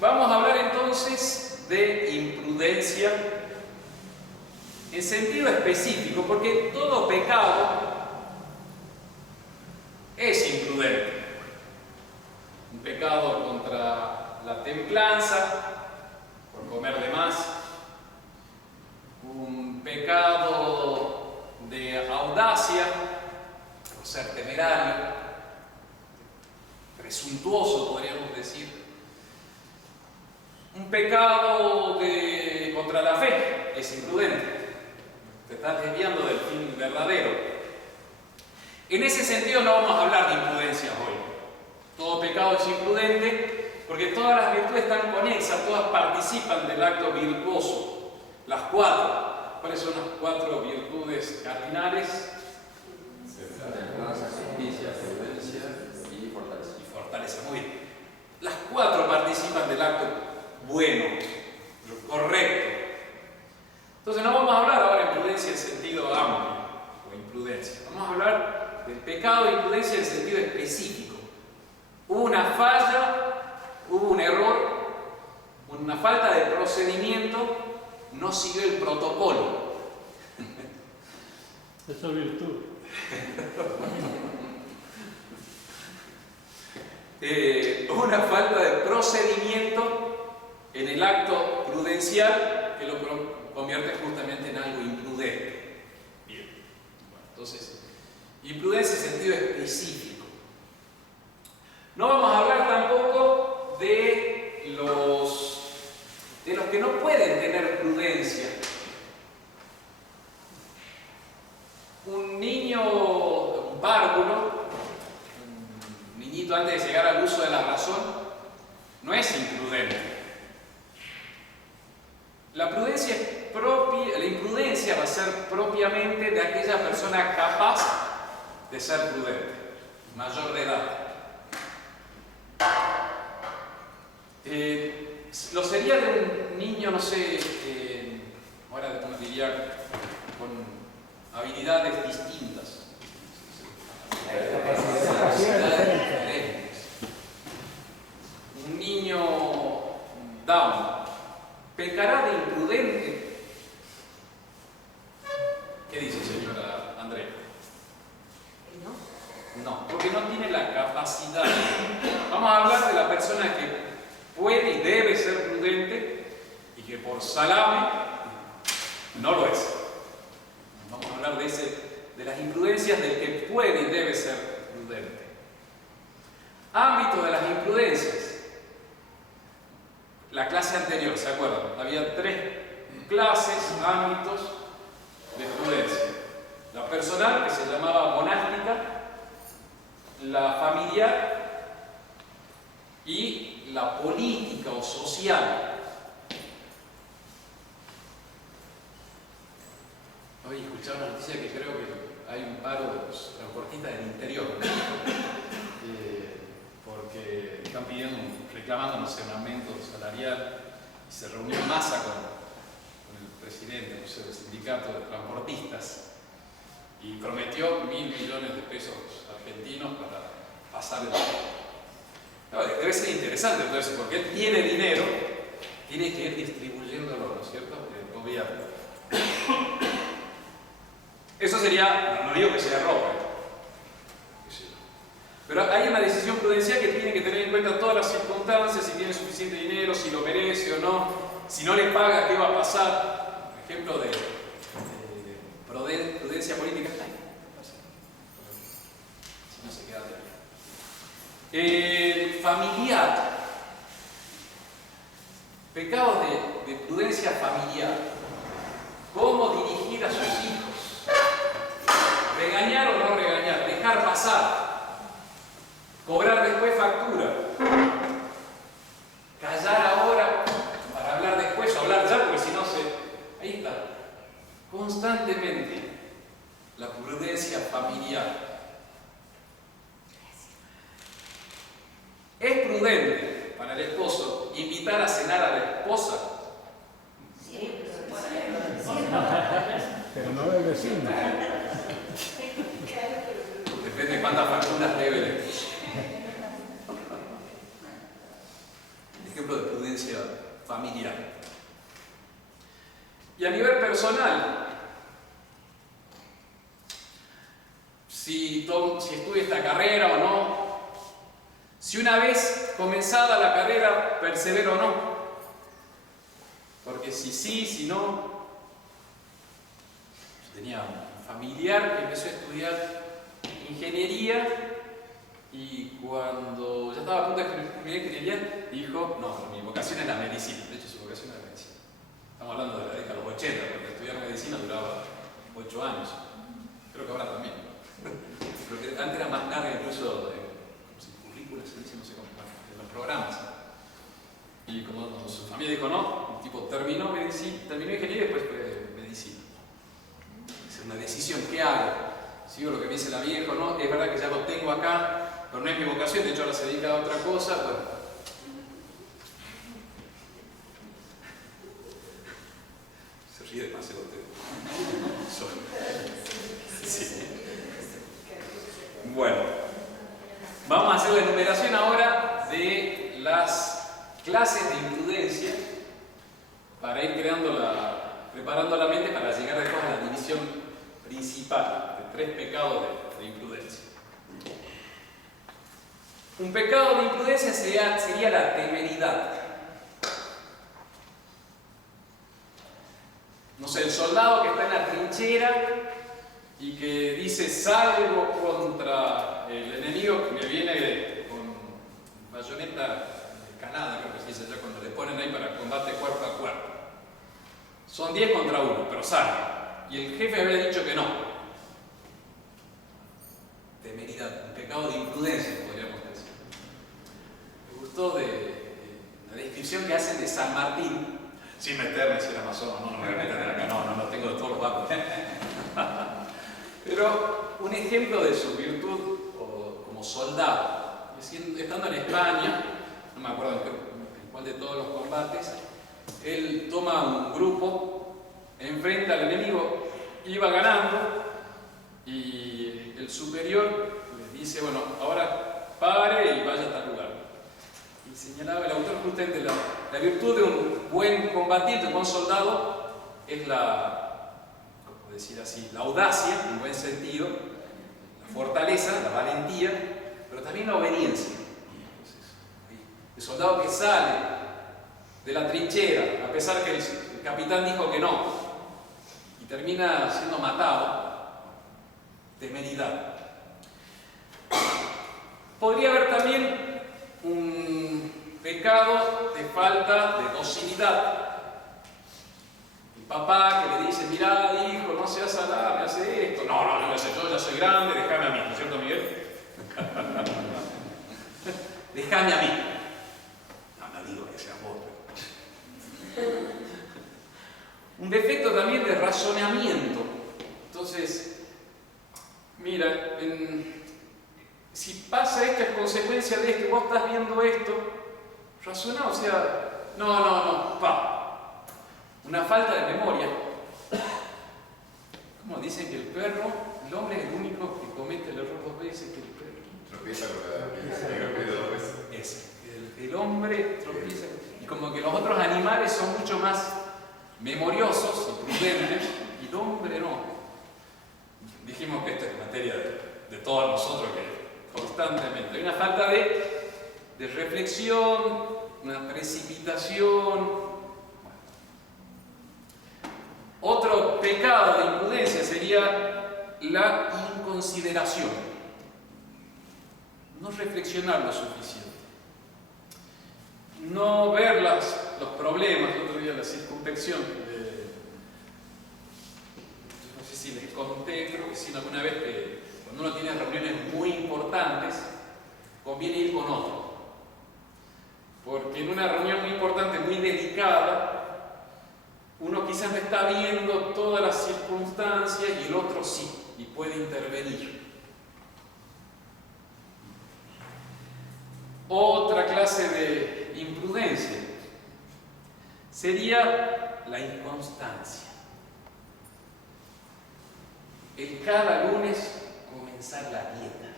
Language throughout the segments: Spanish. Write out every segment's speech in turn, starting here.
Vamos a hablar entonces de imprudencia en sentido específico, porque todo pecado es imprudente. Un pecado contra la templanza, por comer de más, un pecado de audacia, por ser temerario, presuntuoso, podríamos decir. Un pecado contra la fe es imprudente. Te estás desviando del fin verdadero. En ese sentido no vamos a hablar de imprudencias hoy. Todo pecado es imprudente porque todas las virtudes están conexas, todas participan del acto virtuoso. Las cuatro. ¿Cuáles son las cuatro virtudes cardinales? Templanza, justicia, prudencia y fortaleza. Y fortaleza, muy bien. Las cuatro participan del acto bueno, lo correcto. Entonces no vamos a hablar ahora de imprudencia en sentido amplio o imprudencia. Vamos a hablar del pecado de imprudencia en sentido específico. Hubo una falla, hubo un error, una falta de procedimiento, no siguió el protocolo. Eso es virtud. Una falta de procedimiento en el acto prudencial que lo convierte justamente en algo imprudente. Bien. Bueno, entonces, imprudencia en sentido específico. No vamos a hablar tampoco de los que no pueden tener prudencia. Un niño, un párvulo, un niñito antes de llegar al uso de la razón, no es imprudente. La prudencia es propia, la imprudencia va a ser propiamente de aquella persona capaz de ser prudente, mayor de edad. Lo sería de un niño, no sé, ahora como diría, con habilidades distintas. Un niño down pecará de imprudente. ¿Qué dice, señora Andrea? No, porque no tiene la capacidad. Vamos a hablar de la persona que puede y debe ser prudente y que por salame no lo es. Vamos a hablar de las imprudencias del que puede y debe ser prudente. Ámbito de las imprudencias. La clase anterior, ¿se acuerdan? Había tres clases, ámbitos de prudencia. La personal, que se llamaba monástica, la familiar y la política o social. Hoy escuché una noticia que creo que hay un paro de los transportistas del interior, porque están reclamando, no sé, un aumento salarial, y se reunió en masa con el presidente, no sé, del sindicato de transportistas, y prometió 1.000 millones de pesos argentinos para pasar el... No, debe ser interesante entonces, porque él tiene dinero, tiene que ir distribuyéndolo, ¿no es cierto?, el gobierno. Eso sería, no digo que sea robo, pero hay una decisión prudencial que tiene que tener en cuenta todas las circunstancias, si tiene suficiente dinero, si lo merece o no, si no le paga, qué va a pasar. Por ejemplo de prudencia política. Si no se queda de familiar. Pecados de prudencia familiar. ¿Cómo dirigir a sus hijos? ¿Regañar o no regañar? ¿Dejar pasar? ¿Cobrar después factura? ¿Callar ahora para hablar después o hablar ya? Porque si no se... Ahí está. Constantemente la prudencia familiar. ¿Es prudente para el esposo invitar a cenar a la esposa? Sí, Pero no del vecino. Depende de cuántas facturas debe el esposo. Ejemplo de prudencia imprudencia familiar. Y a nivel personal, si estudio esta carrera o no, si una vez comenzada la carrera persevero o no, porque si sí, si no. Yo tenía un familiar que empezó a estudiar ingeniería y cuando ya estaba a punto de estudiar ingeniería dijo, no, mi vocación es la medicina. De hecho, su vocación es la medicina. Estamos hablando de la década de los 80, porque estudiar medicina duraba 8 años. Creo que ahora también. Creo que antes era más larga incluso currículas, se dice, no sé cómo, en los programas. Y como su familia dijo no, el tipo terminó ingeniería y después fue medicina. Es una decisión, ¿qué hago? ¿Sigo lo que me dice la vieja o no? Es verdad que ya lo tengo acá, pero no es mi vocación, de hecho ahora se dedica a otra cosa. Bueno. Se ríe demasiado usted. Sí. Bueno, vamos a hacer la enumeración ahora de las clases de imprudencia para ir preparando la mente para llegar después a la división principal de 3 pecados de imprudencia. Un pecado de imprudencia sería la temeridad. No sé, el soldado que está en la trinchera y que dice salgo contra el enemigo que me viene con bayoneta escalada, creo que se dice allá cuando le ponen ahí para combate cuerpo a cuerpo. Son 10 contra 1, pero sale. Y el jefe había dicho que no. Temeridad, un pecado de imprudencia, podríamos decir. Me gustó de la descripción que hacen de San Martín, sin meterme si era masón, no me voy a meter acá, no tengo de todos los datos. Pero un ejemplo de su virtud como soldado, estando en España, no me acuerdo en cuál de todos los combates, él toma un grupo, enfrenta al enemigo, iba ganando y el superior le dice, bueno, ahora pare y vaya a tal lugar. Y señalaba el autor justamente la virtud de un buen combatiente, un buen soldado, es ¿cómo decir así? La audacia, en buen sentido, la fortaleza, la valentía, pero también la obediencia. El soldado que sale de la trinchera, a pesar que el capitán dijo que no, y termina siendo matado, temeridad. Podría haber también un pecado de falta de docilidad. El papá que le dice, mirá hijo, no seas alarme, hace esto. No, yo ya soy grande, déjame a mí, ¿no es cierto, Miguel? Déjame a mí. No digo que sea vos. Un defecto también de razonamiento. Entonces, mira, si pasa esto es consecuencia de esto, vos estás viendo esto, razona, o sea, no, una falta de memoria. Como dicen que el hombre es el único que comete el error 2 veces, que el perro tropieza con la vez. El hombre tropieza, y como que los otros animales son mucho más memoriosos y prudentes, y el hombre no. Dijimos que esto es materia de todos nosotros, que constantemente hay una falta de reflexión, una precipitación. Otro pecado de imprudencia sería la inconsideración. No reflexionar lo suficiente. No ver los problemas. El otro día la circunspección. No sé si les conté, creo que sí, alguna vez que cuando uno tiene reuniones muy importantes, conviene ir con otro. Porque en una reunión muy importante, muy delicada, uno quizás no está viendo todas las circunstancias y el otro sí, y puede intervenir. Otra clase de imprudencia sería la inconstancia. El cada lunes comenzar la dieta.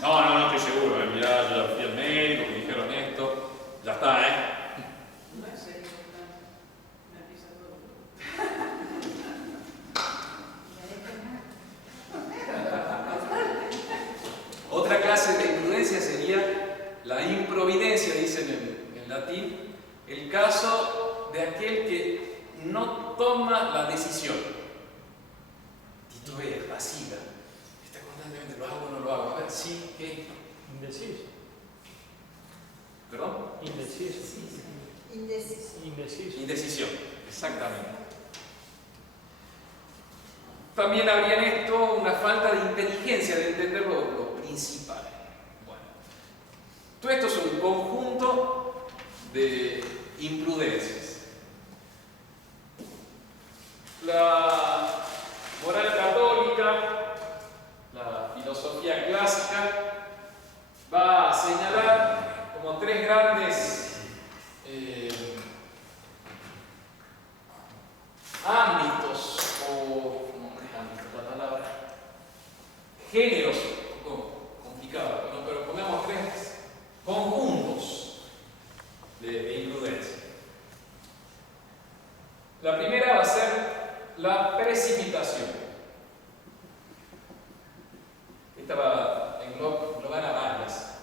No, estoy seguro. Mirá, yo ya fui al médico, me dijeron esto. sería la improvidencia, dicen en latín, el caso de aquel que no toma la decisión. Titubea, vacila, está constantemente, ¿lo hago o no lo hago? A ver, sí, ¿qué? Indeciso. ¿Perdón? Indeciso. Indeciso. Indeciso. Indecisión, exactamente. También habría en esto una falta de inteligencia de entender lo principal. Bueno, todo esto es un conjunto de imprudencias. La moral católica, la filosofía clásica, va a señalar como tres grandes ámbitos o la palabra géneros, un poco complicado, ¿no? Pero pongamos tres conjuntos de imprudencia. La primera va a ser la precipitación. Esta va a englobar a varias.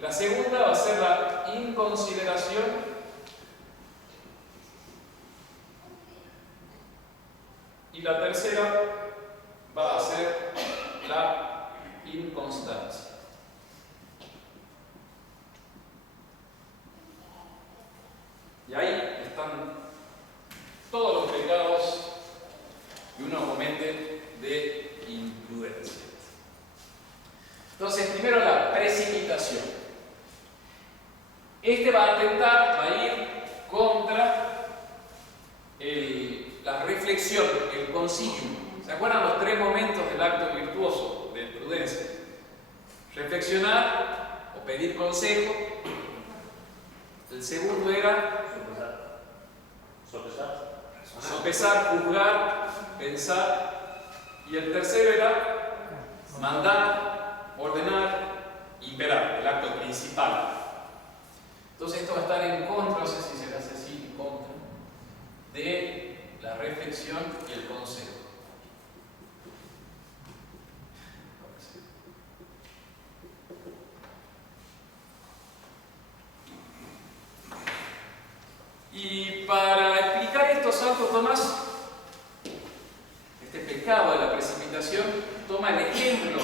La segunda va a ser la inconsideración. Y la tercera va a ser la inconstancia. Y ahí están todos los pecados que uno comete de imprudencia. Entonces, primero la precipitación. Este va a atentar, va a ir contra la reflexión, el consiglio. ¿Se acuerdan los tres momentos del acto virtuoso de prudencia? Reflexionar o pedir consejo. El segundo era sopesar, juzgar, pensar. Y el tercero era mandar, ordenar, imperar, el acto principal. Entonces esto va a estar en contra, no sé si se hace así, en contra de la reflexión y el consejo. Y para explicar esto, Santo Tomás, este pecado de la precipitación, toma el ejemplo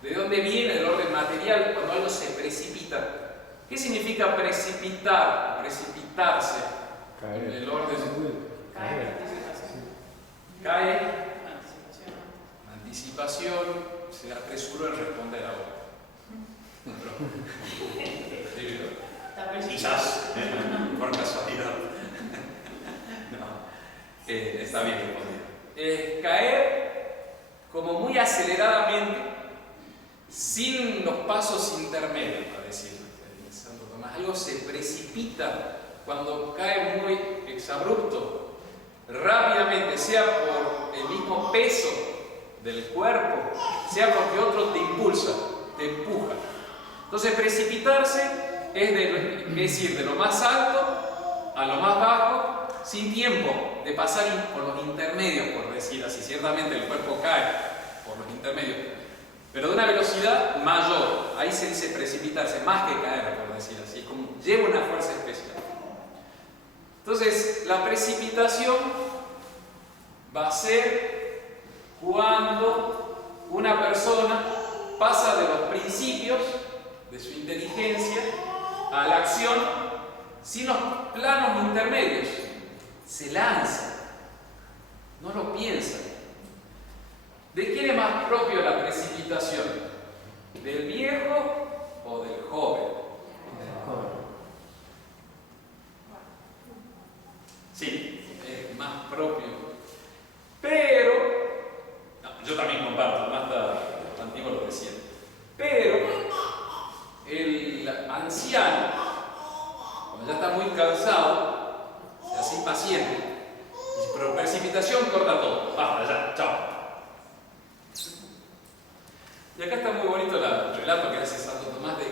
de dónde viene el orden material cuando algo se precipita. ¿Qué significa precipitar? Precipitarse. En el orden. Cae. Anticipación. Se apresuró en responder ahora. Quizás. Por casualidad. No. Está bien respondido. Caer como muy aceleradamente, sin los pasos intermedios, para decir Santo Tomás. Algo se precipita cuando cae muy exabrupto, rápidamente, sea por el mismo peso del cuerpo, sea porque otro te impulsa, te empuja. Entonces, precipitarse es decir, de lo más alto a lo más bajo, sin tiempo de pasar por los intermedios, por decir así. Ciertamente el cuerpo cae por los intermedios, pero de una velocidad mayor. Ahí se dice precipitarse, más que caer, por decir así, como lleva una fuerza especial. Entonces, la precipitación va a ser cuando una persona pasa de los principios de su inteligencia a la acción sin los planos intermedios. Se lanza, no lo piensa. ¿De quién es más propio la precipitación? ¿Del viejo o del joven? Sí, es más propio. Pero, no, yo también comparto, más antiguo lo decía. Pero, el anciano, cuando ya está muy cansado, se hace impaciente. Dice, pero precipitación corta todo. Basta, ya, chao. Y acá está muy bonito el relato que hace Santo Tomás de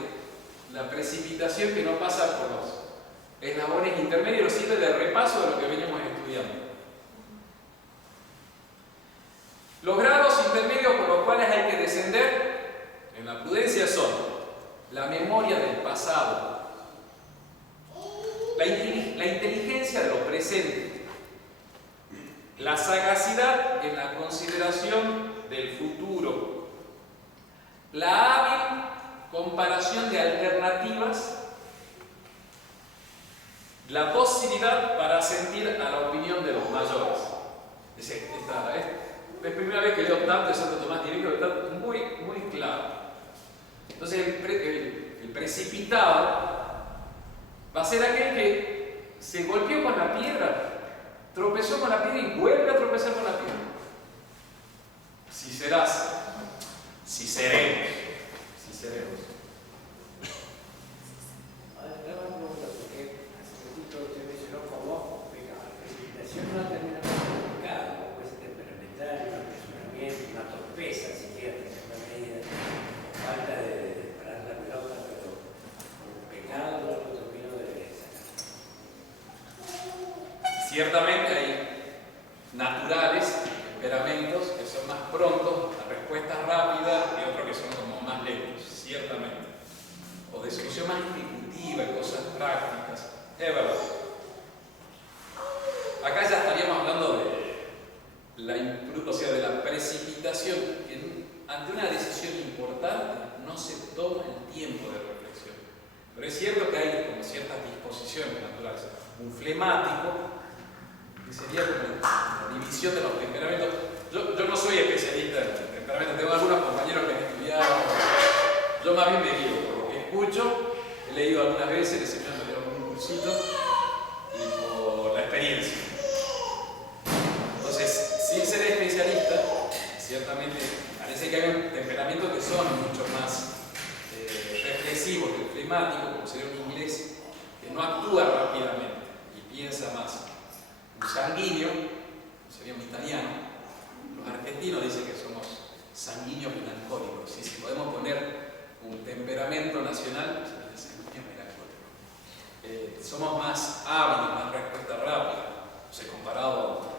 la precipitación que no pasa por los eslabones intermedios, los sirve de repaso de lo que veníamos estudiando. Los grados intermedios por los cuales hay que descender en la prudencia son la memoria del pasado, la inteligencia de lo presente, la sagacidad en la consideración del futuro, la hábil comparación de alternativas, la docilidad para asentir a la opinión de los mayores. Es la primera vez que leo tanto de Santo Tomás de Aquino, está muy, muy claro. Entonces el precipitado va a ser aquel que se golpeó con la piedra, tropezó con la piedra y vuelve a tropezar con la piedra. Si serás, si seremos. No termina con pecado, puede ser temperamental, un apresuramiento, una torpeza, si quieres, en una medida, falta de parar la pelota, pero el pecado no lo termino de sacar. Ciertamente hay naturales, temperamentos que son más prontos a respuestas rápidas y otros que son como más lentos, ciertamente. O de solución más ejecutiva, cosas prácticas, es verdad. Acá ya estaríamos hablando de la precipitación, que ante una decisión importante no se toma el tiempo de reflexión. Pero es cierto que hay como ciertas disposiciones naturales. Un flemático, que sería como la división de los temperamentos. Yo no soy especialista en temperamentos, tengo algunos compañeros que han estudiado. Yo más bien me guío por lo que escucho, he leído algunas veces, les he enseñado un cursito y por la experiencia. Entonces, sin ser especialista, ciertamente parece que hay temperamentos que son mucho más reflexivos que el flemático, como sería un inglés que no actúa rápidamente y piensa más. Un sanguíneo, sería un italiano. Los argentinos dicen que somos sanguíneos melancólicos. Si podemos poner un temperamento nacional, sería sanguíneo melancólico. Somos más hábiles, más respuesta rápida. O sea, comparado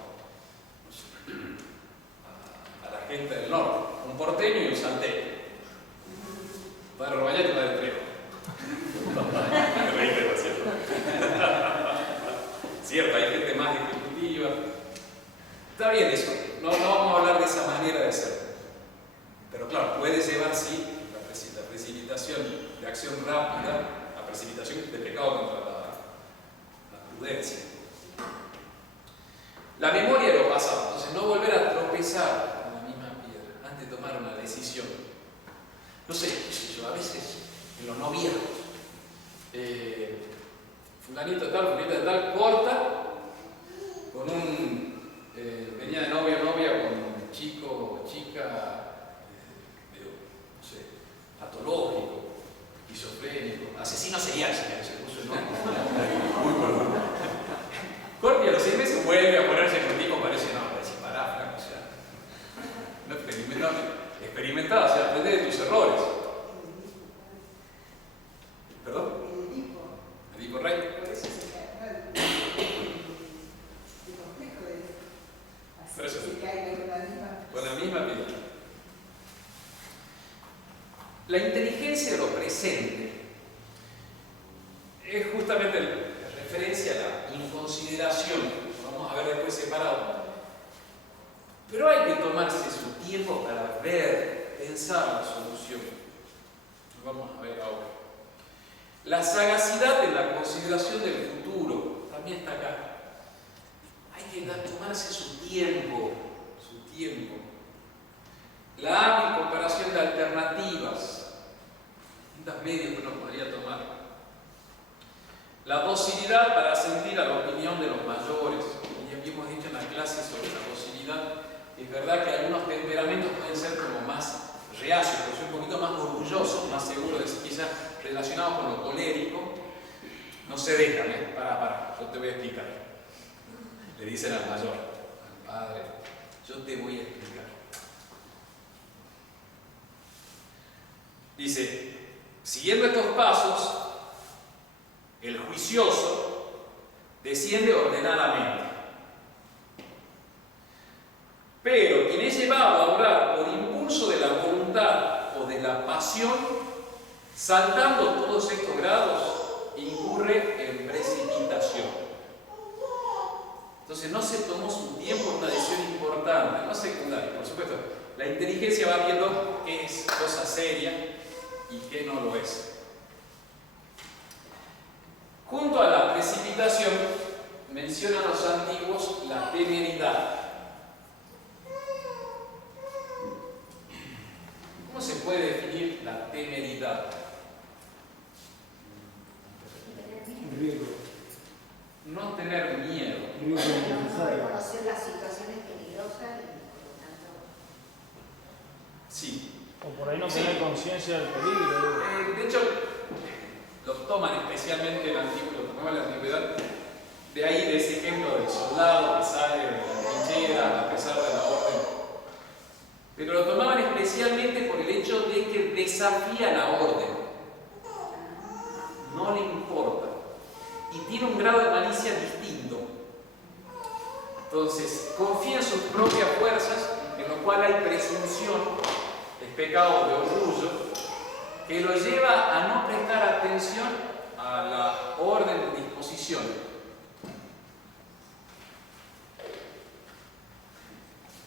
a la gente del norte, un porteño y un salteño. Padre Robañete y Padre Trejo. Me reíste, ¿no es cierto? Cierto, hay gente más ejecutiva. Está bien eso, no vamos a hablar de esa manera de ser. Pero claro, puede llevar sí la precipitación de acción rápida, la precipitación de pecado contra la prudencia. La memoria de lo pasado, entonces no volver a tropezar con la misma piedra antes de tomar una decisión. No sé, yo a veces en los noviazgos, fulanito de tal, fulanita de tal, corta con venía de novia o novia con un chico o chica, no sé, patológico, esquizofrénico, asesino serial, se puso el nombre. Muy bueno. Corta y a los 6 meses vuelve a ponerse contigo, parece pará, flaco, o sea, no experimentado, o sea, aprende de tus errores. ¿Perdón? El Edipo Rey. Por eso se cae. El complejo de así se cae con la misma piedra. La inteligencia de lo presente es justamente la referencia a la inconsideración. Vamos a ver después separado. Pero hay que tomarse su tiempo para ver, pensar la solución. Vamos a ver ahora. La sagacidad en la consideración del futuro también está acá. Hay que tomarse su tiempo. La hábil comparación de alternativas, distintos medios que uno podría tomar. La docilidad para asentir a la opinión de los mayores. Ya hemos dicho en la clase sobre la docilidad. Es verdad que algunos temperamentos pueden ser como más reacios, pero son un poquito más orgullosos, más seguros de sí, quizás relacionados con lo colérico. No se dejan, para, yo te voy a explicar. Le dicen al mayor, al padre, yo te voy a explicar. Dice, siguiendo estos pasos, el juicioso desciende ordenadamente. Pero quien es llevado a obrar por impulso de la voluntad o de la pasión, Saltando todos estos grados, incurre en precipitación. Entonces no se tomó su tiempo en una decisión importante, no secundaria. Por supuesto, la inteligencia va viendo qué es cosa seria y qué no lo es. Junto a la precipitación, mencionan los antiguos la temeridad. ¿Cómo se puede definir la temeridad? Riesgo. No tener miedo. Riesgo No innecesario. reconocer las situaciones peligrosas y por lo tanto. Sí. O por ahí no Sí. tener conciencia del peligro. De hecho, lo toman especialmente en la antigüedad, de ahí de ese ejemplo del soldado que sale de la trinchera a pesar de la orden. Pero lo tomaban especialmente por el hecho de que desafía la orden. No le importa. Y tiene un grado de malicia distinto. Entonces, confía en sus propias fuerzas, en lo cual hay presunción, es pecado de orgullo, que lo lleva a no prestar atención a la orden de disposición.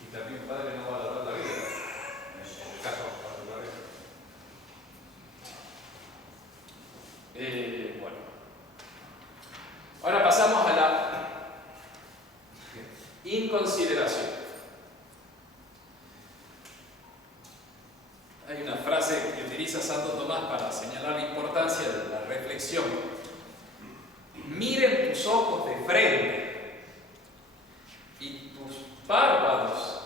Y también padre no va a dar la vida. En el caso particular. Bueno. Ahora pasamos a la inconsideración. Hay una frase que utiliza Santo Tomás para señalar la importancia de la reflexión. Miren tus ojos de frente y tus párpados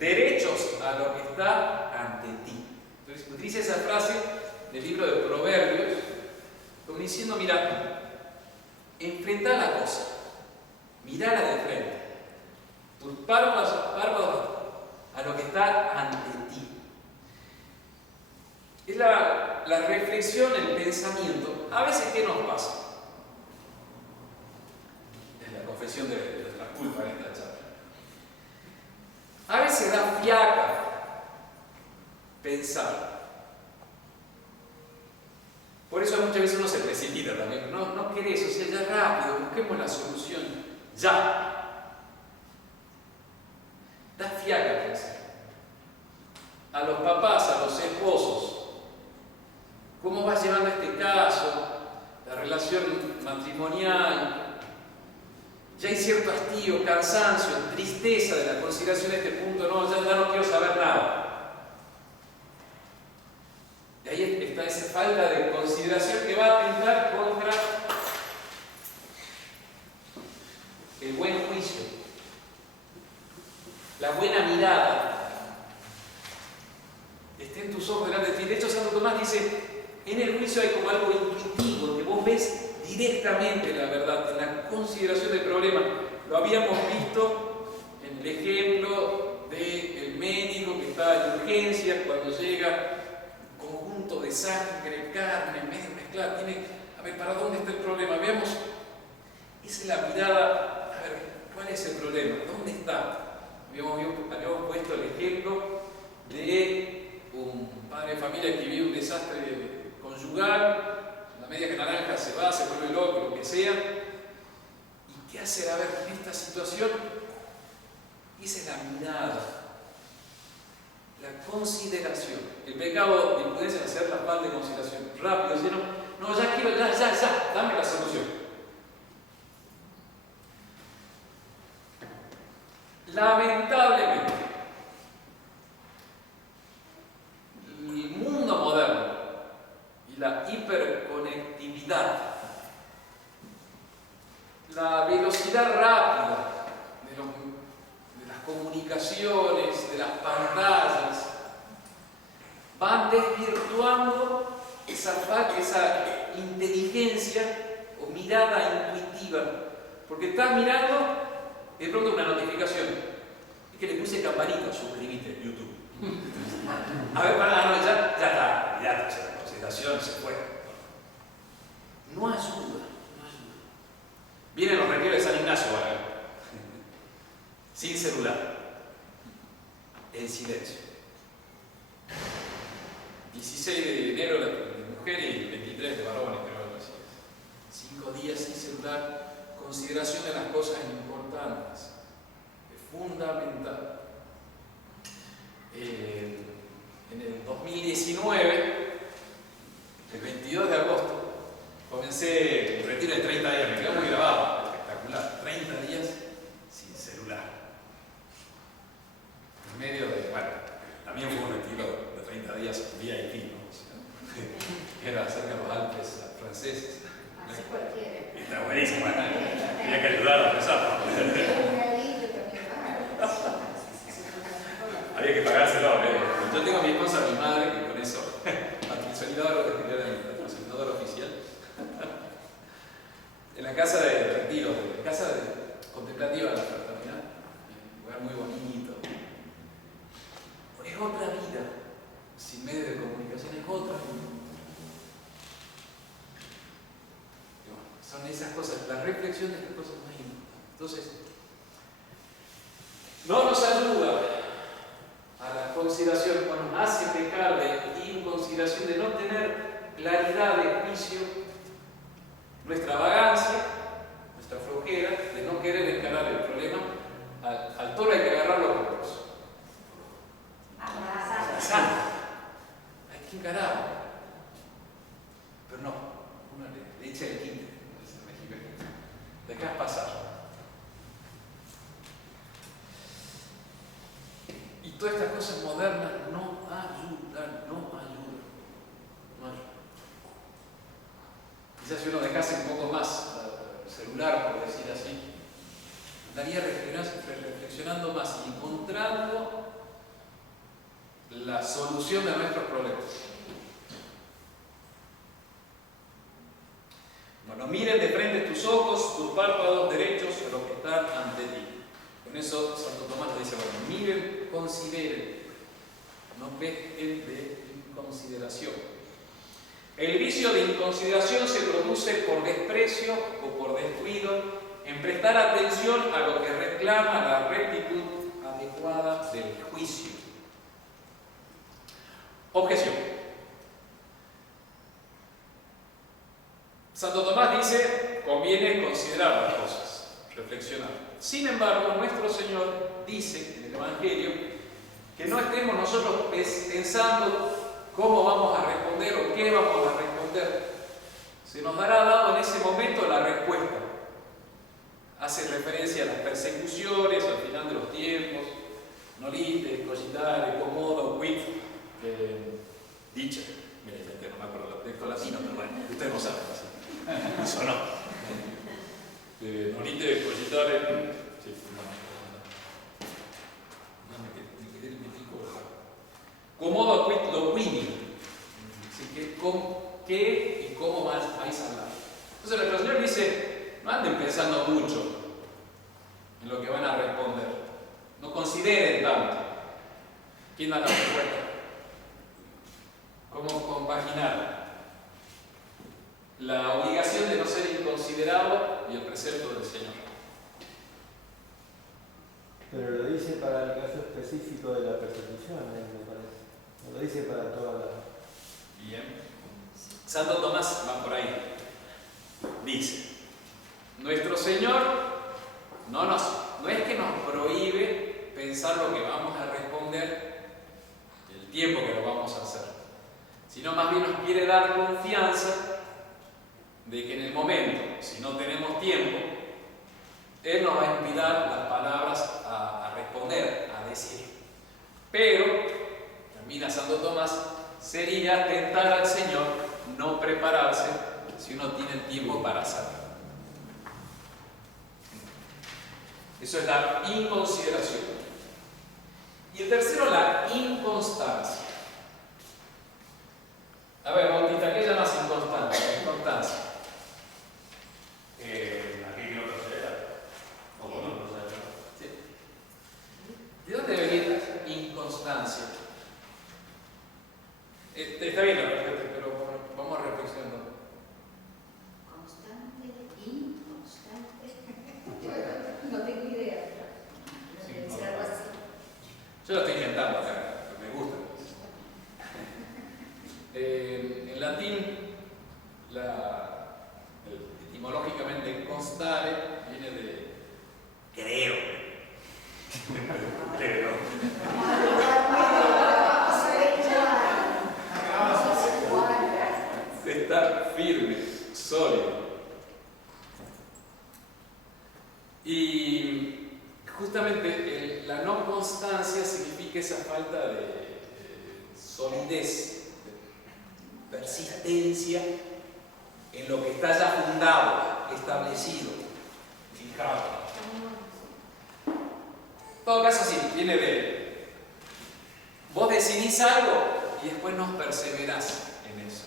derechos a lo que está ante ti. Entonces utiliza esa frase del libro de Proverbios como diciendo, mira, enfrentá la cosa, mirala de frente, tus párpados a lo que está ante ti. Es la reflexión, el pensamiento. A veces, ¿qué nos pasa? Es la confesión de la culpa en esta charla. A veces da fiaca pensar. Por eso muchas veces uno se precipita también. No querés, o sea, ya rápido, busquemos la solución. Ya. Da fiaca pensar. A los papás, a los esposos. ¿Cómo vas llevando este caso? La relación matrimonial. Ya hay cierto hastío, cansancio, tristeza de la consideración de este punto. No, ya no quiero saber nada. Y ahí está esa falta de consideración que va a atentar contra el buen juicio, la buena mirada. Esté en tus ojos delante de ti. De hecho, Santo Tomás dice, en el juicio hay como algo intuitivo, que vos ves directamente la verdad, en la consideración del problema. Lo habíamos visto en el ejemplo del médico que está en urgencias, cuando llega un conjunto de sangre, carne, medio mezclada, a ver, ¿para dónde está el problema? Veamos, esa es la mirada, a ver, ¿cuál es el problema? ¿Dónde está? Habíamos puesto el ejemplo de un padre de familia que vive un desastre conyugal, la media naranja se va, se vuelve loco, lo que sea. ¿Y qué hacer? A ver, en esta situación, esa es la mirada, la consideración. El pecado de imprudencia es hacer la falta de consideración. Rápido, decir, no, ya quiero, ya, dame la solución. Lamentablemente, el mundo moderno y la hiperconectividad, la velocidad rápida de las comunicaciones, de las pantallas, van desvirtuando esa inteligencia o mirada intuitiva, porque estás mirando y de pronto una notificación. Es que le puse campanita, suscríbete, YouTube. A ver, ya está, ya la consideración se fue. No ayuda. Vienen los retiros de San Ignacio ahora, sin celular, en silencio. 16 de enero de mujer y 23 de varones, creo que así es. 5 días sin celular, consideración de las cosas importantes, es fundamental. En el 2019, el 22 de agosto, comencé un retiro de 30 días, me quedó muy grabado, espectacular, 30 días sin celular. En medio de, bueno, también fue un retiro de 30 días VIP, ¿no? O sea, era cerca de los Alpes franceses. Así cualquiera. Está buenísimo, tenía que ayudar a empezar. Había que pagárselo, ¿eh? Yo tengo a mi esposa, a mi madre, que con eso, patrocinador oficial, en la casa de retiro, en la casa contemplativa de la fraternidad, un lugar muy bonito. Es otra vida, sin medio de comunicación, es otra vida. Y bueno, son esas cosas, la reflexión de estas cosas más importantes. Entonces, no nos ayuda a la consideración, o nos hace pecar de inconsideración, de no tener claridad de juicio, nuestra vagancia, nuestra flojera, de no querer encarar el problema. Al toro hay que agarrarlo con los hay que encararlo. Pero no, uno le echa el quinte, dejas pasar. Y todas estas cosas modernas no ayudan. Quizás si uno dejase un poco más el celular, por decir así, estaría reflexionando más y encontrando la solución de nuestros problemas. Bueno, miren de frente tus ojos, tus párpados derechos, los que están ante ti. Con eso Santo Tomás te dice, bueno, miren, consideren, no pequen de inconsideración. El vicio de inconsideración se produce por desprecio o por descuido en prestar atención a lo que reclama la rectitud adecuada del juicio. Objeción. Santo Tomás dice, conviene considerar las cosas, reflexionar. Sin embargo, nuestro Señor dice en el Evangelio que no estemos nosotros pensando cómo vamos a responder o qué vamos a responder. Se nos dará dado en ese momento la respuesta. Hace referencia a las persecuciones, al final de los tiempos, nolite, cogitare, comodo, quid, dicha. Mira, no me acuerdo el texto latino, pero bueno, ustedes no saben así. Eso no. Nolite, cogitare, sí, me quedé comodo, quid, loquini. Así que, ¿qué y cómo vais a hablar? Entonces, nuestro Señor dice, no anden pensando mucho en lo que van a responder. No consideren tanto. ¿Quién da la respuesta? ¿Cómo compaginar la obligación de no ser inconsiderado y el precepto del Señor? Pero lo dice para el caso específico de la persecución, me parece. No lo dice para toda la... Bien. Santo Tomás va por ahí. Dice, nuestro Señor no es que nos prohíbe pensar lo que vamos a responder, el tiempo que lo vamos a hacer, sino más bien nos quiere dar confianza de que en el momento, si no tenemos tiempo, Él nos va a inspirar las palabras a responder, a decir. Pero, termina Santo Tomás, sería tentar al Señor no prepararse si uno tiene el tiempo para hacerlo. Eso es la inconsideración. Y el tercero, la inconstancia. A ver, Bautista, ¿qué llamas inconstancia? Inconstancia. Aquí quiero proceder. O con otros, Sí. ¿De dónde debe venir inconstancia? Está bien la respuesta, pero vamos reflexionando. Constante, inconstante. No tengo idea. Sí, Debe no, ser algo así. Yo lo estoy inventando acá, pero me gusta. latín, etimológicamente constare viene de creo. Creo. De estar firme, sólido. Y justamente la no constancia significa esa falta de solidez, de persistencia en lo que está ya fundado, establecido, fijado. En todo caso, sí, viene de vos decidís algo y después no perseverás en eso.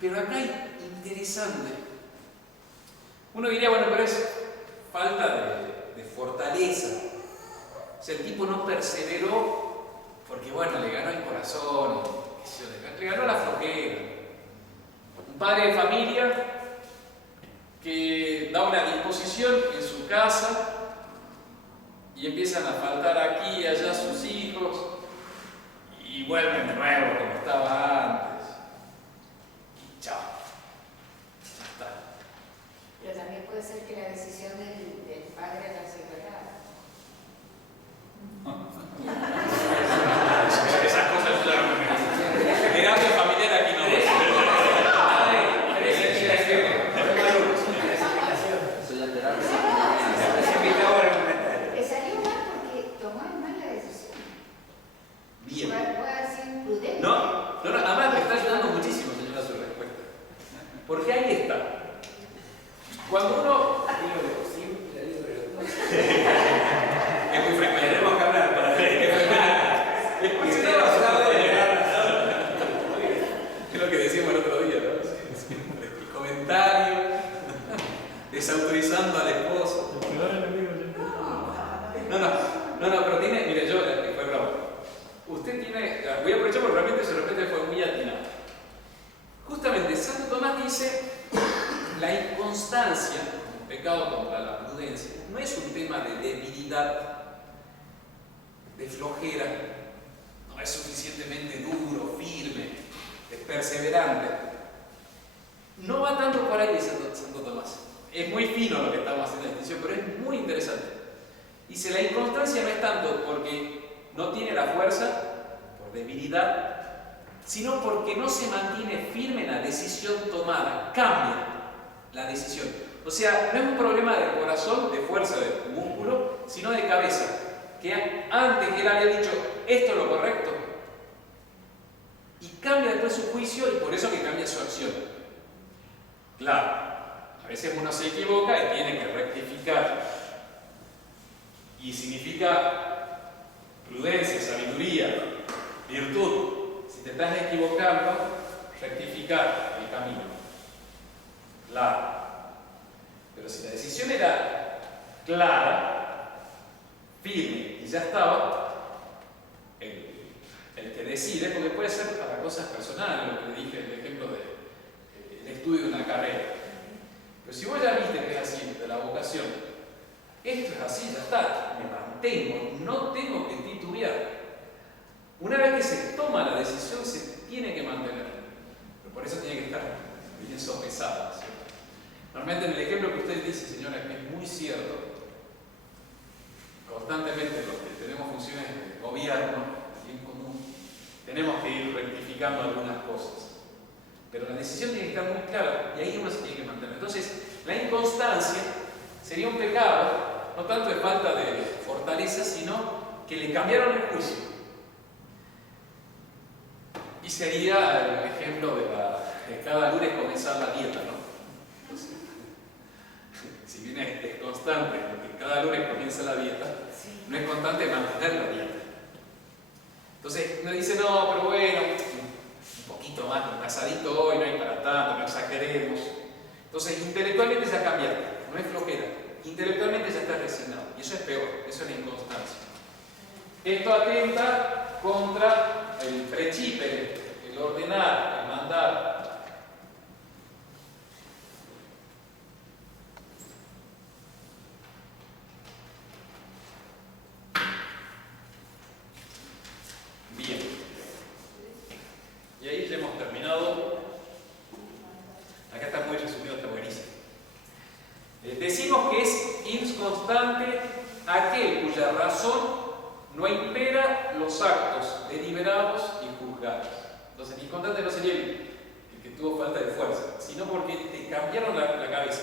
Pero acá hay interesante. Uno diría, bueno, pero es falta de fortaleza. O sea, el tipo no perseveró porque, bueno, le ganó el corazón, le ganó la flojera. Un padre de familia que da una disposición en su casa y empiezan a faltar aquí y allá sus hijos y vuelven de nuevo como estaba antes. Y chao. Ya está. Pero también puede ser que la decisión del padre la siga acá. Esas cosas yo ya no me terapia familiar aquí no va. Le salió mal porque tomó mal la decisión. Bien. Fue así imprudente. No, además me está ayudando muchísimo, señora, su respuesta. Porque ahí está. Cuando uno... Es muy frecuente. Tenemos que hablar para Es lo que decíamos el otro día, ¿no? El comentario, desautorizando al esposo. El peor enemigo No, pero tiene, mire, yo, fue bravo. Usted tiene, voy a aprovechar porque realmente su respuesta fue muy atinada. Justamente, Santo Tomás dice, la inconstancia, un pecado contra la prudencia, no es un tema de debilidad, de flojera, no es suficientemente duro, firme, es perseverante. No va tanto por ahí Santo Tomás. Es muy fino lo que estamos haciendo en la distinción, pero es muy interesante. Dice, la inconstancia no es tanto porque no tiene la fuerza, por debilidad, sino porque no se mantiene firme en la decisión tomada, cambia la decisión. O sea, no es un problema de corazón, de fuerza, de músculo, sino de cabeza. Que antes él había dicho, esto es lo correcto, y cambia después su juicio y por eso que cambia su acción. Claro, a veces uno se equivoca y tiene que rectificar. Y significa prudencia, sabiduría, virtud. Si te estás equivocando, rectificar el camino. Claro. Pero si la decisión era clara, firme y ya estaba, el que decide, porque puede ser para cosas personales, lo que le dije, el ejemplo del estudio de una carrera. Pero si vos ya viste que es así, de la vocación, esto es así, ya está, me mantengo, no tengo que titubear. Una vez que se toma la decisión, se tiene que mantener. Pero por eso tiene que estar bien sopesada, ¿sí? Normalmente en el ejemplo que usted dice, señora, que es muy cierto, constantemente los que tenemos funciones de gobierno, bien común, tenemos que ir rectificando algunas cosas. Pero la decisión tiene que estar muy clara y ahí uno se tiene que mantener. Entonces, la inconstancia sería un pecado, no tanto de falta de fortaleza, sino que le cambiaron el juicio. Y sería el ejemplo de cada lunes comenzar la dieta, ¿no? Entonces, si bien es constante, porque cada lunes comienza la dieta, no es constante mantener la dieta. Entonces, uno dice, no, pero bueno, un poquito más, un asadito hoy, no hay para tanto, no exageremos. Entonces, intelectualmente ya cambiaste, no es flojera. Intelectualmente ya estás resignado. Y eso es peor, eso es la inconstancia. Esto atenta contra el precipere, el ordenar, el mandar. deliberados y juzgados. Entonces, el inconstante no sería el que tuvo falta de fuerza, sino porque te cambiaron la cabeza,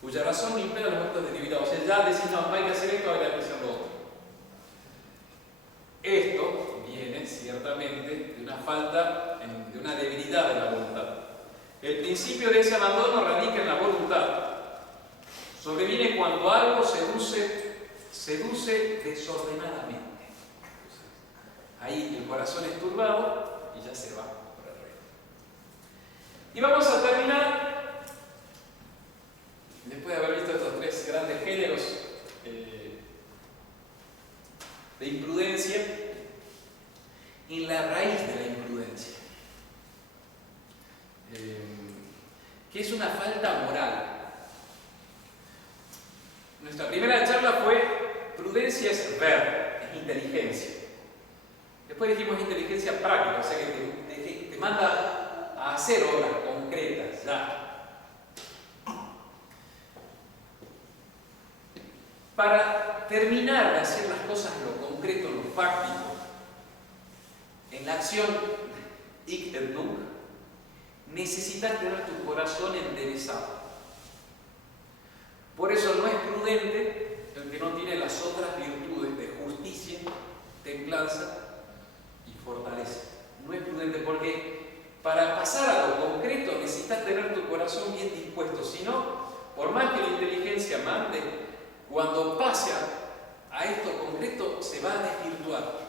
cuya razón no impera los actos deliberados. O sea, ya decís, no hay que hacer esto, ahora hay que hacer lo otro. Esto viene ciertamente de una falta, de una debilidad de la voluntad. El principio de ese abandono radica en la voluntad. Sobreviene cuando algo seduce desordenadamente. Ahí el corazón es turbado y ya se va por el reino. Y vamos a terminar, después de haber visto estos tres grandes géneros de imprudencia, en la raíz de la imprudencia, que es una falta moral. Nuestra primera charla fue: prudencia es ver, es inteligencia. Después dijimos inteligencia práctica, o sea que te manda a hacer obras concretas, ya. Para terminar de hacer las cosas en lo concreto, en lo fáctico, en la acción hic et nunc, necesitas tener tu corazón enderezado. Por eso no es prudente el que no tiene las otras virtudes de justicia, templanza y fortaleza. No es prudente porque para pasar a lo concreto necesitas tener tu corazón bien dispuesto. Si no, por más que la inteligencia mande, cuando pase a esto concreto se va a desvirtuar.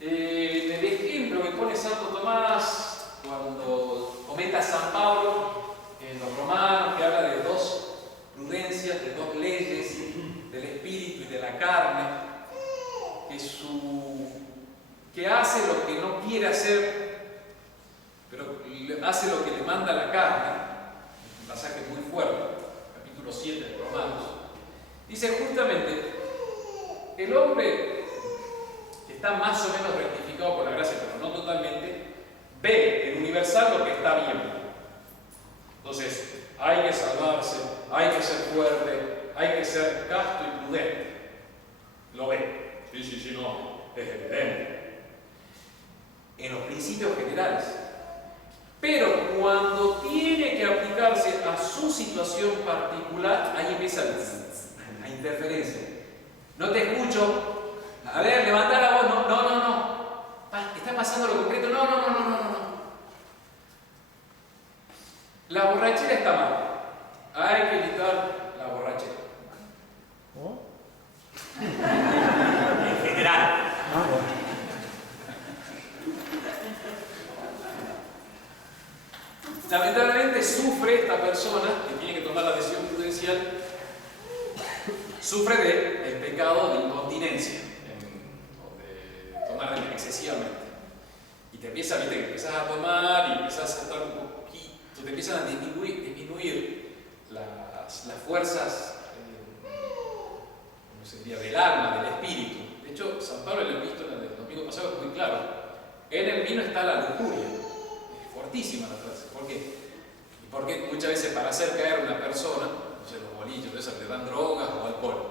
En el ejemplo que pone Santo Tomás cuando comenta San Pablo en los Romanos, que habla de dos prudencias, de dos leyes, del espíritu y de la carne, que hace lo que no quiere hacer, pero hace lo que le manda la carne. Un pasaje muy fuerte, capítulo 7 de Romanos. Dice justamente: el hombre que está más o menos rectificado por la gracia, pero no totalmente, ve en universal lo que está bien. Entonces, hay que salvarse, hay que ser fuerte, hay que ser casto y prudente. Lo ve. Sí, no, es evidente. En los principios generales. Pero cuando tiene que aplicarse a su situación particular, ahí empieza la interferencia. No te escucho. A ver, levanta la voz. No. Está pasando lo concreto. No. La borrachera está mal. Hay que evitar la borrachera. ¿Oh? En general. Lamentablemente sufre esta persona que tiene que tomar la decisión prudencial, sufre del pecado de incontinencia, o de tomar excesivamente. Y te empieza, viste, que empiezas a tomar y empiezas a estar un poquito, te empiezan a disminuir las fuerzas ¿cómo se diría? Del alma, del espíritu. De hecho, San Pablo en la epístola del domingo pasado es muy claro. En el vino está la lujuria. Es fortísima la frase. ¿Por qué? Porque muchas veces para hacer caer a una persona, no sé, los bolillos, de esas le dan drogas o alcohol,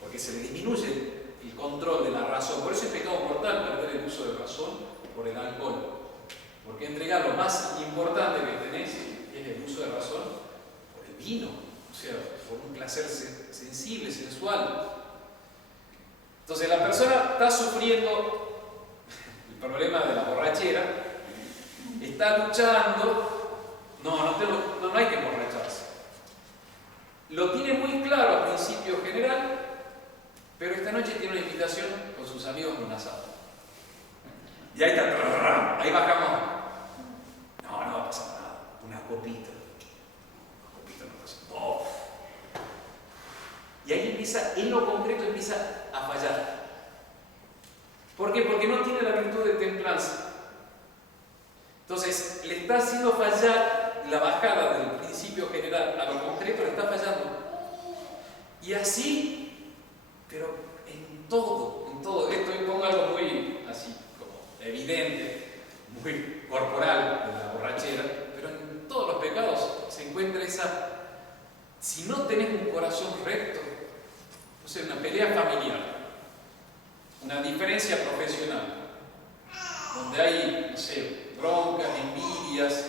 porque se le disminuye el control de la razón. Por eso es pecado mortal perder el uso de razón por el alcohol. Porque entregar lo más importante que tenés, que es el uso de razón, por el vino, o sea, por un placer sensible, sensual. Entonces la persona está sufriendo el problema de la borrachera, está luchando. No hay que emborracharse. Lo tiene muy claro al principio general, pero esta noche tiene una invitación con sus amigos en un asado. Y ahí está, ahí bajamos. No va a pasar nada. Una copita no pasa. Oh. Y ahí empieza, en lo concreto empieza a fallar. ¿Por qué? Porque no tiene la virtud de templanza. Entonces, le está haciendo fallar la bajada del principio general a lo concreto, le está fallando. Y así, pero en todo. Esto pongo algo muy así, como evidente, muy corporal de la borrachera, pero en todos los pecados se encuentra esa. Si no tenés un corazón recto, o sea, una pelea familiar, una diferencia profesional, broncas, envidias.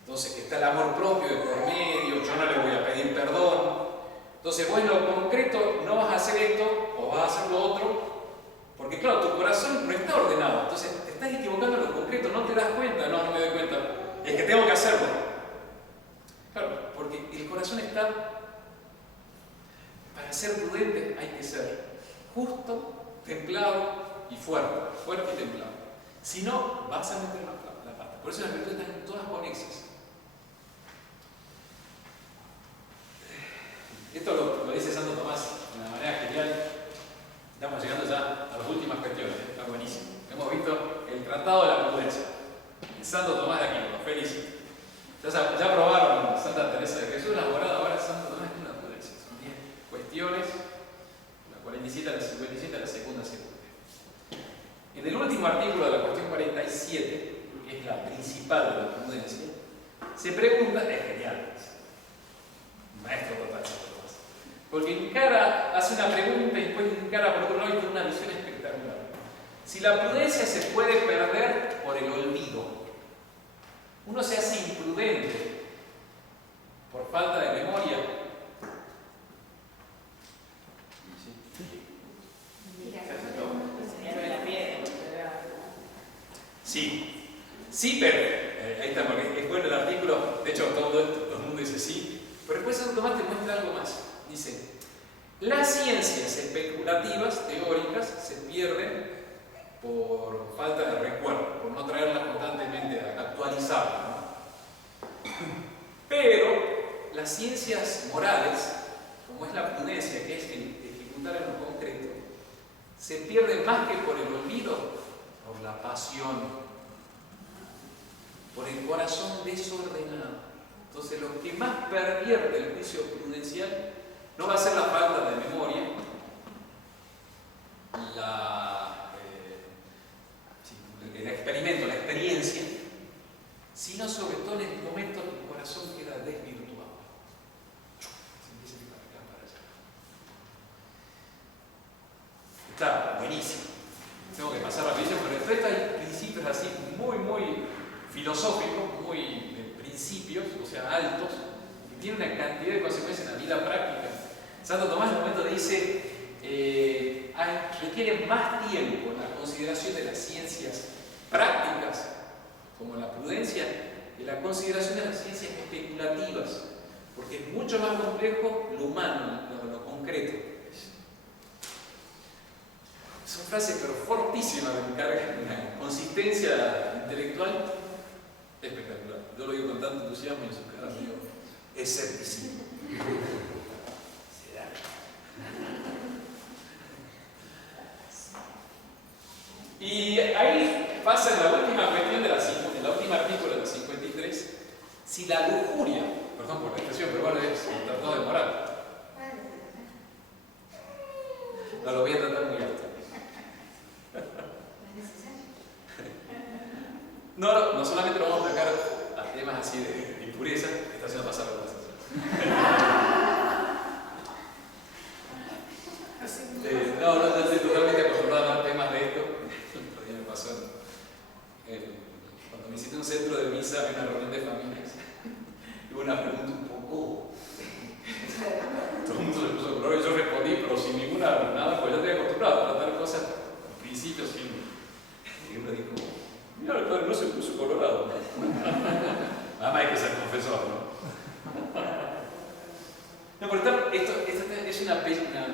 Entonces está el amor propio de por medio, yo no le voy a pedir perdón. Entonces vos en lo concreto no vas a hacer esto o vas a hacer lo otro, porque claro, tu corazón no está ordenado. Entonces te estás equivocando en lo concreto, no te das cuenta, no me doy cuenta, es que tengo que hacerlo. Claro, porque el corazón está, para ser prudente hay que ser justo, templado y fuerte y templado. Si no, vas a meter la pata. Por eso las virtudes están todas conexas. Esto lo dice Santo Tomás de una manera genial. Estamos llegando ya a las últimas cuestiones, está buenísimo. Hemos visto el Tratado de la Prudencia, el Santo Tomás de Aquino, los felicito. Ya probaron Santa Teresa de Jesús, la morada, ahora Santo Tomás de la Prudencia. Son 10 cuestiones, la 47 a la 57 a la segunda. En el último artículo de la cuestión 47, que es la principal de la prudencia, se pregunta, es genial, maestro total, porque hace una pregunta y después encara por otro lado y tiene una visión espectacular. Si la prudencia se puede perder por el olvido, uno se hace imprudente por falta de memoria. Sí, pero ahí está, porque es bueno el artículo, de hecho todo el mundo dice sí, pero después Santo Tomás te muestra algo más. Dice, las ciencias especulativas, teóricas, se pierden por falta de recuerdo, por no traerlas constantemente a actualizarlas, ¿no? Pero las ciencias morales, como es la prudencia, que es ejecutar en lo concreto, se pierden más que por el olvido, por la pasión, por el corazón desordenado. Entonces lo que más pervierte el juicio prudencial no va a ser la falta de memoria, el experimento, la experiencia, sino sobre todo en el momento que el corazón queda desvirtuado. Se empieza a ir para acá, para allá. Está buenísimo. Tengo que pasar rapidísimo, pero después hay principios así muy filosóficos, muy de principios, o sea, altos, que tienen una cantidad de consecuencias en la vida práctica. Santo Tomás en un momento dice, requiere más tiempo la consideración de las ciencias prácticas, como la prudencia, que la consideración de las ciencias especulativas, porque es mucho más complejo lo humano, lo concreto. Son frases pero fortísimas de una consistencia intelectual espectacular. Yo lo digo con tanto entusiasmo y en su cara digo, escepticismo. Y ahí pasa en la última cuestión en la última artículo de la 53, si la lujuria, perdón por la expresión, pero bueno, es un tratado de moral. No lo voy a tratar muy alto. No solamente lo vamos a atacar a temas así de impureza, está haciendo pasar la conversación. No estoy totalmente acostumbrado a hablar temas de esto. El otro día me pasó cuando visité un centro de misa, había una reunión de familias. Y hubo una pregunta un poco. Todo el mundo se puso color y yo respondí, pero sin nada, pues ya estoy acostumbrado a tratar cosas con principios sin. Y uno dijo, mira, el padre no se puso colorado. Nada más hay que ser confesor, ¿no? No, pero esto es una perlita.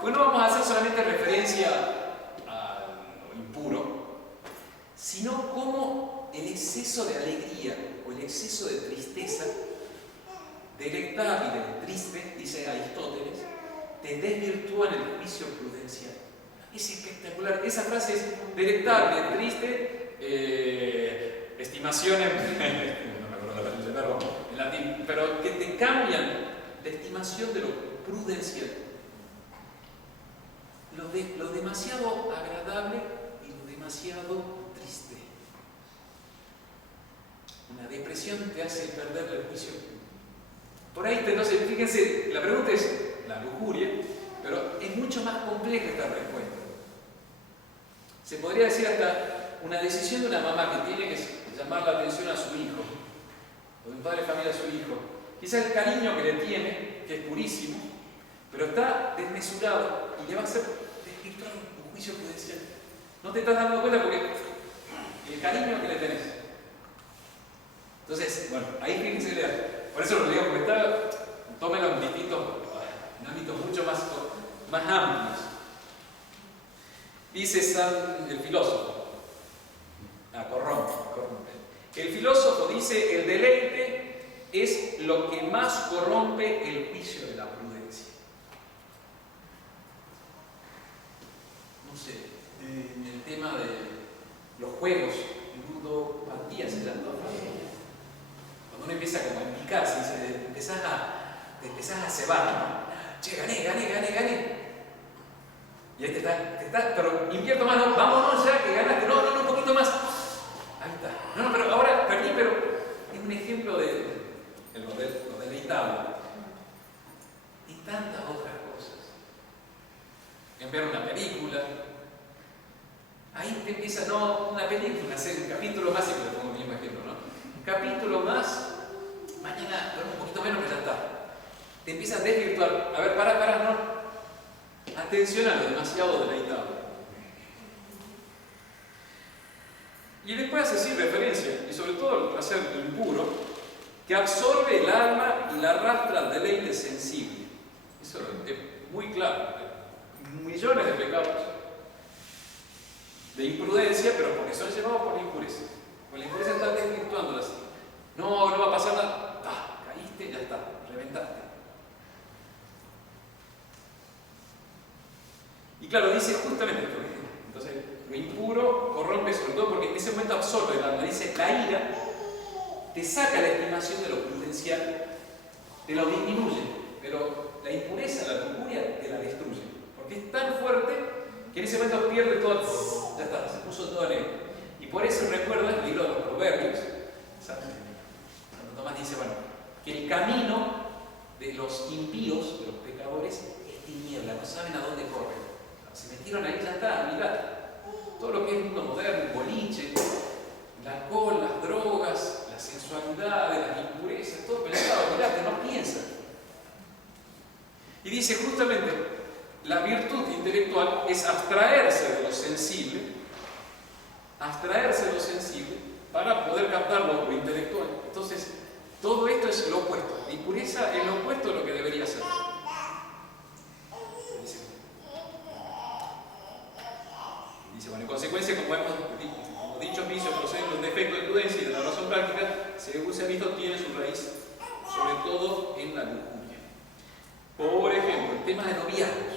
Pues no vamos a hacer solamente referencia a lo impuro, sino cómo el exceso de alegría o el exceso de tristeza, delectable y del triste, dice Aristóteles, te desvirtúan el juicio prudencial. Es espectacular. Esa frase es delectable, triste, estimación no me acuerdo el verbo en latín, pero que te cambian la estimación de lo prudencial. Lo demasiado agradable y lo demasiado triste. Una depresión te hace perder el juicio. Por ahí, entonces, fíjense, la pregunta es la lujuria, pero es mucho más compleja esta respuesta. Se podría decir hasta una decisión de una mamá que tiene que llamar la atención a su hijo, o de un padre de familia a su hijo, quizás el cariño que le tiene, que es purísimo, pero está desmesurado y le va a hacer desvirtuar un juicio prudencial. No te estás dando cuenta porque el cariño que le tenés. Entonces, bueno, ahí fíjense que por eso lo digo, porque tómelo en ámbitos mucho más amplios. Dice el filósofo, corrompe. El filósofo dice, el deleite es lo que más corrompe el juicio de la prudencia. No sé, en el tema de los juegos, ludopatía se llama. Cuando uno empieza como a implicarse, te empezás a cebar, ¿no? Che, gané. Y ahí te está, pero invierto más, no, vámonos ya que ganaste, no, un poquito más. Ahí está. No, pero ahora perdí, pero es un ejemplo de lo deleitable. Y tantas otras cosas. En ver una película. Ahí te empieza, una película, un capítulo más, siempre le pongo el mismo ejemplo, ¿no? Un capítulo más, mañana duermo un poquito menos que ya está. Te empieza a desvirtuar. A ver, para, no. Atención a lo demasiado deleitado. Y después hace así referencia, y sobre todo el placer impuro, que absorbe el alma y la arrastra al deleite sensible. Eso es muy claro. Millones de pecados de imprudencia, pero porque son llevados por la impureza. Por la impureza están desvirtuándolas. No va a pasar nada. Caíste, ya está, reventaste. Y claro, dice justamente esto. Entonces, lo impuro corrompe sobre todo porque en ese momento absorbe el alma. Dice, la ira te saca la estimación de lo prudencial, te lo disminuye, pero la impureza, la lujuria, te la destruye. Porque es tan fuerte que en ese momento pierde todo, ya está, se puso todo negro. Y por eso recuerda el libro de los Proverbios. Santo Tomás dice, que el camino de los impíos, de los pecadores, es tiniebla, no saben a dónde corren. Se metieron ahí, ya está, mirá, todo lo que es mundo moderno, el boliche, el alcohol, las drogas, la sensualidad, las impurezas, todo pensado, mirá, que no piensa. Y dice justamente, la virtud intelectual es abstraerse de lo sensible para poder captar lo intelectual. Entonces, todo esto es lo opuesto. La impureza es lo opuesto de lo que debería ser. Dice, en consecuencia, como hemos dicho, vicio procede de un defecto de prudencia y de la razón práctica, según se ha visto, tiene su raíz, sobre todo en la lujuria. Por ejemplo, el tema de noviazgos.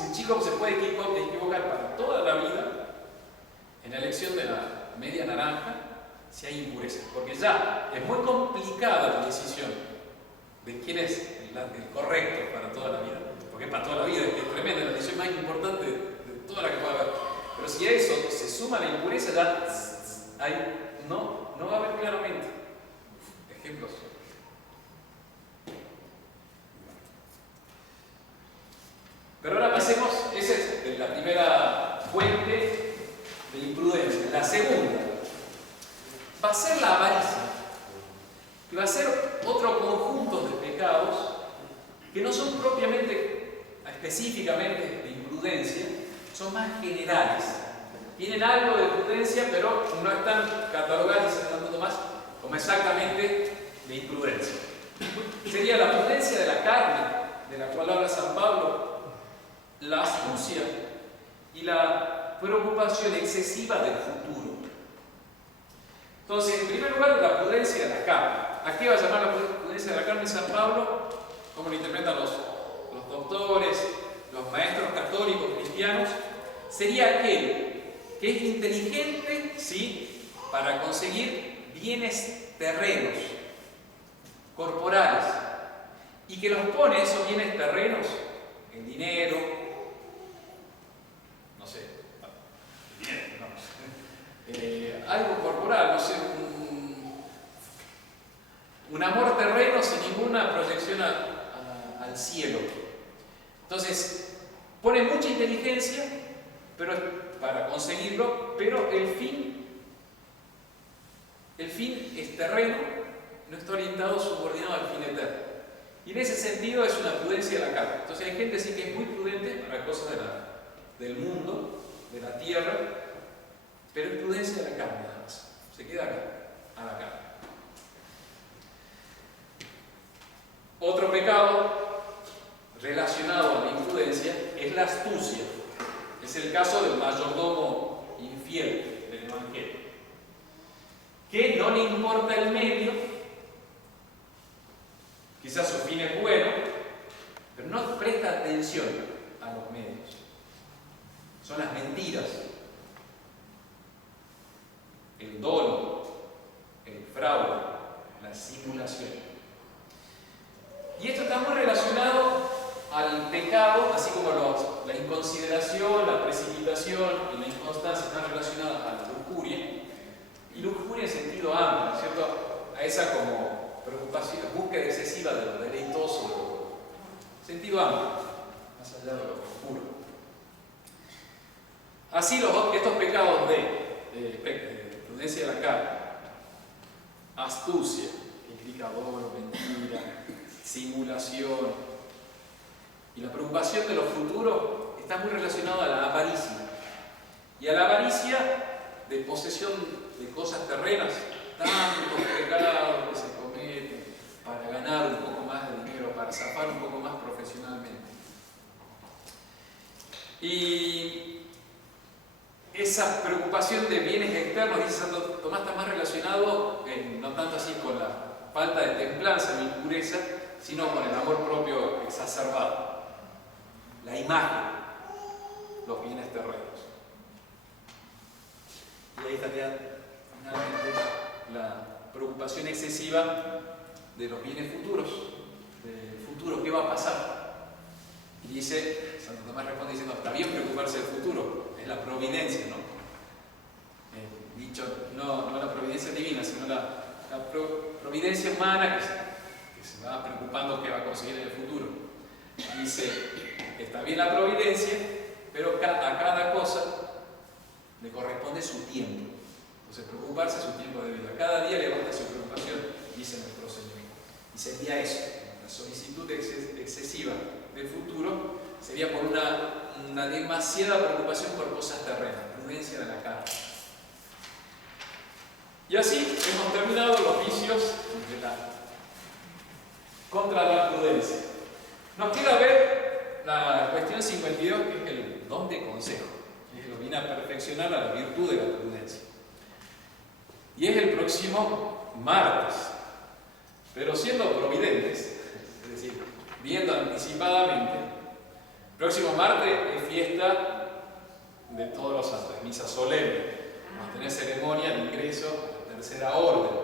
Un chico se puede equivocar para toda la vida en la elección de la media naranja si hay impureza, porque ya es muy complicada la decisión de quién es el correcto para toda la vida, porque es para toda la vida, es tremenda, la decisión más importante de toda la que pueda haber. Pero si a eso se suma la impureza, ya no va a haber claramente. Ejemplos. Pero ahora pasemos, esa es la primera fuente de imprudencia. La segunda va a ser la avaricia, que va a ser otro conjunto de pecados que no son específicamente de imprudencia, son más generales. Tienen algo de prudencia, pero no están catalogados y se están dando más como exactamente de imprudencia. Sería la prudencia de la carne, de la cual habla San Pablo, la astucia y la preocupación excesiva del futuro. Entonces, en primer lugar, la prudencia de la carne. ¿A qué va a llamar la prudencia de la carne San Pablo? ¿Cómo lo interpretan los doctores, los maestros católicos cristianos? Sería aquel que es inteligente, sí, para conseguir bienes terrenos, corporales, y que los pone esos bienes terrenos en dinero, no sé, algo corporal, no sé, un amor terreno sin ninguna proyección al cielo. Entonces, pone mucha inteligencia pero es para conseguirlo, pero el fin es terreno, no está orientado, subordinado al fin eterno. Y en ese sentido es una prudencia de la carne. Entonces hay gente así que es muy prudente para cosas del mundo, de la tierra, pero es prudencia de la carne nada más. Se queda acá, a la carne. Otro pecado relacionado a la imprudencia es la astucia. Es el caso del mayordomo infiel del Evangelio, que no le importa el medio, quizás su fin es bueno, pero no presta atención a los medios. Son las mentiras, el dolo, el fraude, la simulación. Y esto está muy relacionado al pecado, así como la inconsideración, la precipitación y la inconstancia están relacionadas a la lujuria. Y lujuria en sentido amplio, ¿cierto? A esa como preocupación, búsqueda excesiva de lo deleitoso, sentido amplio, más allá de lo oscuro. Así estos pecados de prudencia de la carne, astucia, implica dolo, mentira, simulación, y la preocupación de lo futuro está muy relacionada a la avaricia. Y a la avaricia de posesión de cosas terrenas, tantos pecados que se cometen para ganar un poco más de dinero, para zafar un poco más profesionalmente. Y esa preocupación de bienes externos, dice Santo Tomás, está más relacionado, no tanto así con la falta de templanza ni impureza, sino con el amor propio exacerbado. La imagen, los bienes terrenos. Y ahí estaría finalmente la preocupación excesiva de los bienes futuros, del futuro, ¿qué va a pasar? Y dice, Santo Tomás responde diciendo, está bien preocuparse del futuro, es la providencia, ¿no? Dicho, no la providencia divina, sino la providencia humana que se va preocupando qué va a conseguir en el futuro. Y dice, está bien la providencia, pero a cada cosa le corresponde su tiempo. Entonces, preocuparse es su tiempo de vida. Cada día le basta su preocupación, dice nuestro Señor. Y sería eso, la solicitud excesiva del futuro sería por una demasiada preocupación por cosas terrenas, prudencia de la carne. Y así hemos terminado los vicios contra la prudencia. Nos queda ver la cuestión 52, que es el don de consejo, que lo viene a perfeccionar a la virtud de la prudencia. Y es el próximo martes. Pero siendo providentes, es decir, viendo anticipadamente, el próximo martes es fiesta de todos los santos, es misa solemne. Vamos a tener ceremonia de ingreso a la tercera orden.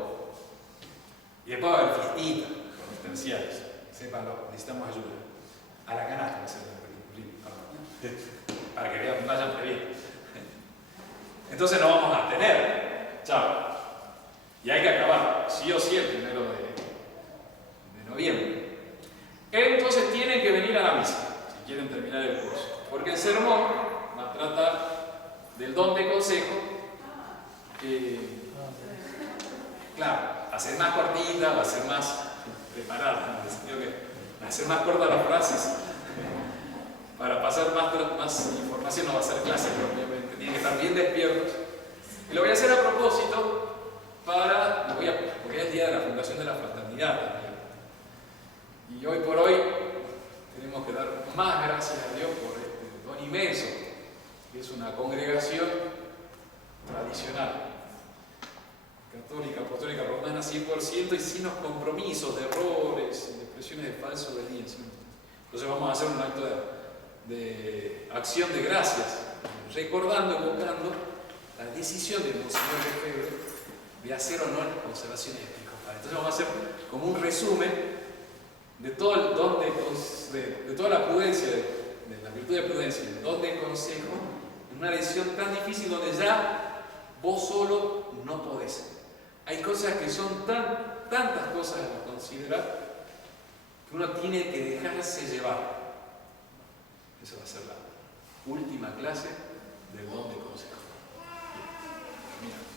Y después va a haber fiestita con los terciarios. Sépanlo, necesitamos ayuda. A la canasta va a ser para que vayan previendo. Entonces no vamos a tener. Chao. Y hay que acabar, sí o sí, el 1 de noviembre. Entonces tienen que venir a la misa, si quieren terminar el curso. Porque el sermón va a tratar del don de consejo. Claro, va a ser más cortita, va a ser más preparada, en el sentido que va a ser más corta las frases. Para pasar más información no va a ser clase propiamente, tienen que estar bien despiertos. Y lo voy a hacer a propósito porque es el día de la fundación de la fraternidad también. Y hoy por hoy tenemos que dar más gracias a Dios por este don inmenso, que es una congregación tradicional, católica, apostólica, romana 100% y sin los compromisos de errores, de expresiones de falsa obediencia. Entonces vamos a hacer un acto de acción de gracias, recordando, evocando la decisión del Monseñor Lefebvre de hacer honor a las conservaciones episcopales. Entonces vamos a hacer como un resumen de todo el don de toda la prudencia, de la virtud de prudencia, el don de consejo, en una decisión tan difícil donde ya vos solo no podés. Hay cosas que son tantas cosas a considerar que uno tiene que dejarse llevar. Eso va a ser la última clase del don de consejo. Mira.